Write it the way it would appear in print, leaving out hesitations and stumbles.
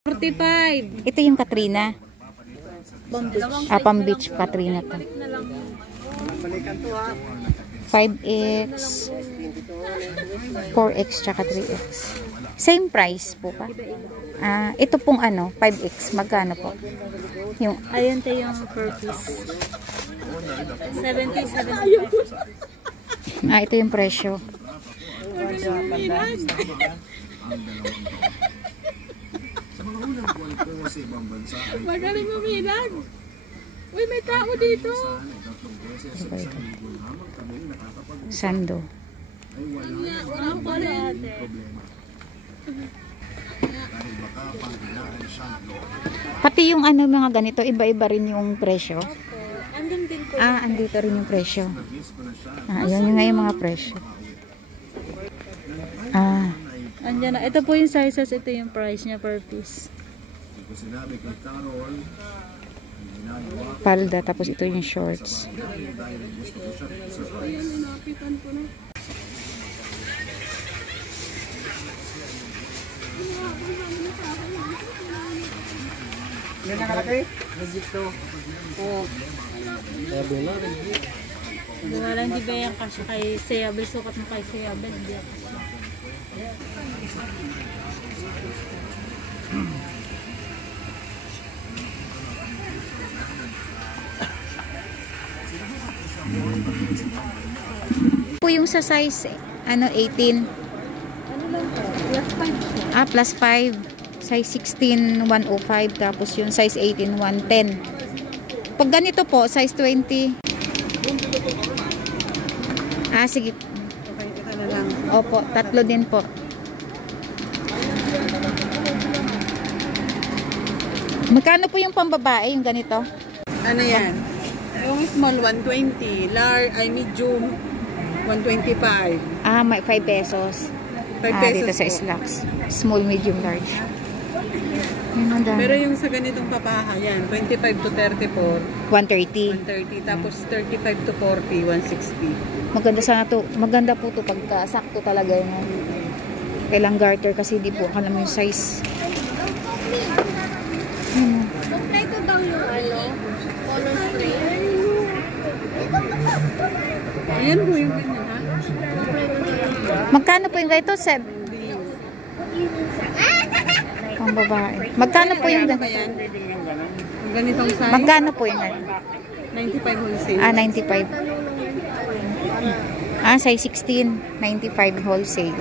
45. Ito yung Katrina. Pang beach Katrina to. 5X, 4X, tsaka 3X. Same price po pa. Ito pong 5X. Magkano po? Yung, Ayun tayo yung per piece. 70, 75. ito yung presyo. Magaling umilag. Uy, may tao dito. Sando. Walang pala ate. Pati yung mga ganito, iba-iba rin yung presyo. Andun din po. Andito rin yung presyo. Ayan yung nga yung mga presyo. Andyan na. Ito po yung sizes. Ito yung price niya per piece. Palda, tapos ito yung shorts. May nakalagay? Legit to. Oo. Wala hindi ba yung kasya kay Sayabel? Sukat mo kay Sayabel. Hindi ako. Po yung sa size 18. Ano lang po? Plus 5 siya. Plus 5. Size 16 105, tapos yung size 18 110. Pag ganito po size 20. Sige. Okay, ito na lang. Opo, tatlo din po. Magkano po yung pambabae yung ganito? Ano yan? Yung small 120, large ay medium 125. May 5 pesos. 5 pesos dito sa po. slacks. Small, medium, large. Yun ang dami. Pero yung sa ganitong papaha, yan, 25 to 34, 130. 130. Tapos 35 to 40, 160. Maganda sana to. Maganda po to pagka sakto talaga yun. Kailang garter kasi di po alam yung size. Kompleto daw yung color spray. Ayan po yung ganyan, ha? Magkano po yung ganito? Pang babae. Magkano po yung Ba ganito? yan? Yung ganitong size? Magkano po yung ganito? 95 wholesale. 95. Size 16, 95 wholesale.